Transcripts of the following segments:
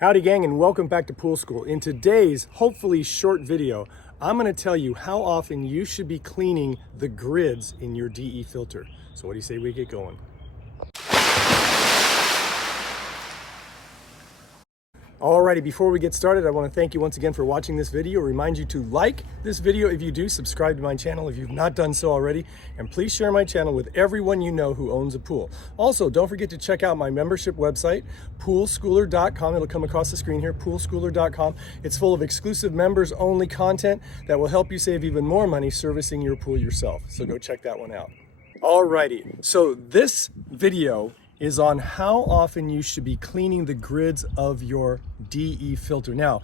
Howdy gang, and welcome back to Pool School. In today's hopefully short video, I'm going to tell you how often you should be cleaning the grids in your DE filter. So what do you say we get going? Alrighty, before we get started, I want to thank you once again for watching this video. Remind you to like this video if you do, subscribe to my channel if you've not done so already, and please share my channel with everyone you know who owns a pool. Also, don't forget to check out my membership website, poolschooler.com. It'll come across the screen here, poolschooler.com. It's full of exclusive members only content that will help you save even more money servicing your pool yourself. So go check that one out. Alrighty, so this video is on how often you should be cleaning the grids of your DE filter. Now,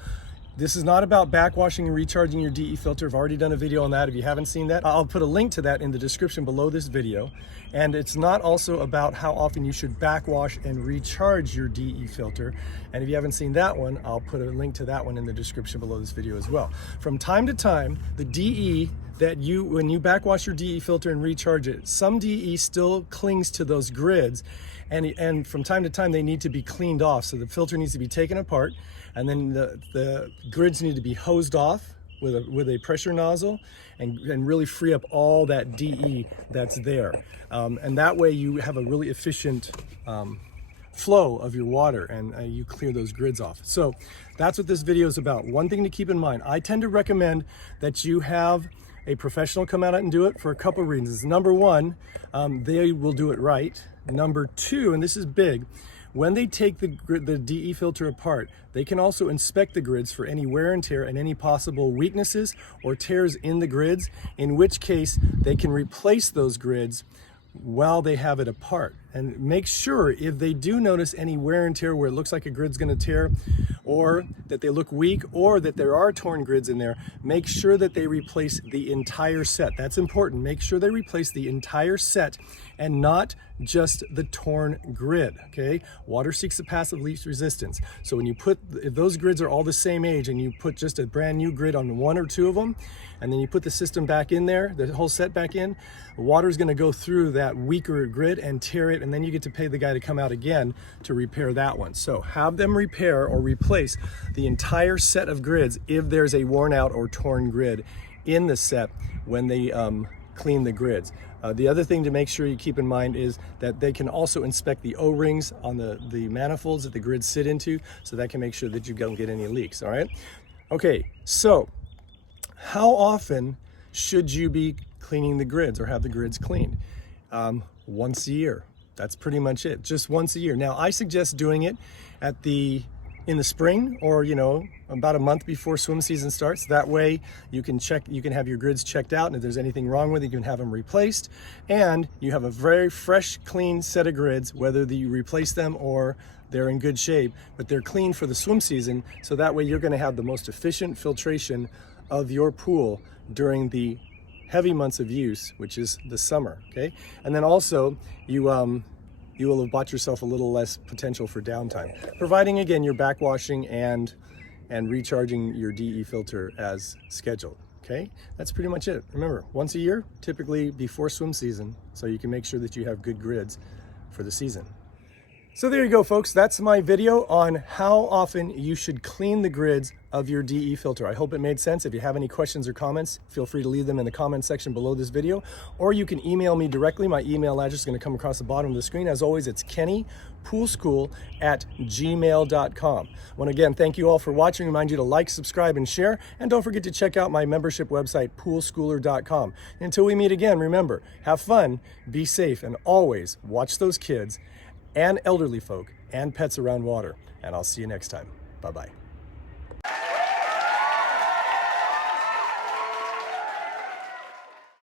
this is not about backwashing and recharging your DE filter. I've already done a video on that. If you haven't seen that, I'll put a link to that in the description below this video. And it's not also about how often you should backwash and recharge your DE filter. And if you haven't seen that one, I'll put a link to that one in the description below this video as well. From time to time, the DE that when you backwash your DE filter and recharge it, some DE still clings to those grids, and from time to time they need to be cleaned off. So the filter needs to be taken apart, and then the grids need to be hosed off with a pressure nozzle and really free up all that DE that's there. And that way you have a really efficient flow of your water, and you clear those grids off. So that's what this video is about. One thing to keep in mind, I tend to recommend that you have a professional come out and do it for a couple of reasons. Number one, they will do it right. Number two, and this is big, when they take the DE filter apart, they can also inspect the grids for any wear and tear and any possible weaknesses or tears in the grids, in which case they can replace those grids while they have it apart. And make sure if they do notice any wear and tear where it looks like a grid's going to tear, or that they look weak, or that there are torn grids in there, make sure that they replace the entire set. That's important. Make sure they replace the entire set and not just the torn grid, okay? Water seeks the path of least resistance. So when you if those grids are all the same age and you put just a brand new grid on one or two of them, and then you put the system back in there, the whole set back in, water is going to go through that weaker grid and tear it, and then you get to pay the guy to come out again to repair that one. So have them repair or replace the entire set of grids if there's a worn out or torn grid in the set when they clean the grids. The other thing to make sure you keep in mind is that they can also inspect the O-rings on the manifolds that the grids sit into, so that can make sure that you don't get any leaks, all right? Okay, so how often should you be cleaning the grids or have the grids cleaned? Once a year. That's pretty much it, just once a year. Now, I suggest doing it in the spring, or about a month before swim season starts. That way you can have your grids checked out, and if there's anything wrong with it, you can have them replaced, and you have a very fresh, clean set of grids, whether you replace them or they're in good shape, but they're clean for the swim season. So that way you're going to have the most efficient filtration of your pool during the heavy months of use, which is the summer, okay? And then also you will have bought yourself a little less potential for downtime, providing again you're backwashing and recharging your DE filter as scheduled, okay? That's pretty much it. Remember, once a year, typically before swim season, so you can make sure that you have good grids for the season. So there you go, folks. That's my video on how often you should clean the grids of your DE filter. I hope it made sense. If you have any questions or comments, feel free to leave them in the comment section below this video, or you can email me directly. My email address is going to come across the bottom of the screen. As always, it's kennypoolschool@gmail.com. I want to again thank you all for watching. Remind you to like, subscribe, and share. And don't forget to check out my membership website, poolschooler.com. Until we meet again, remember, have fun, be safe, and always watch those kids and elderly folk and pets around water. And I'll see you next time. Bye-bye.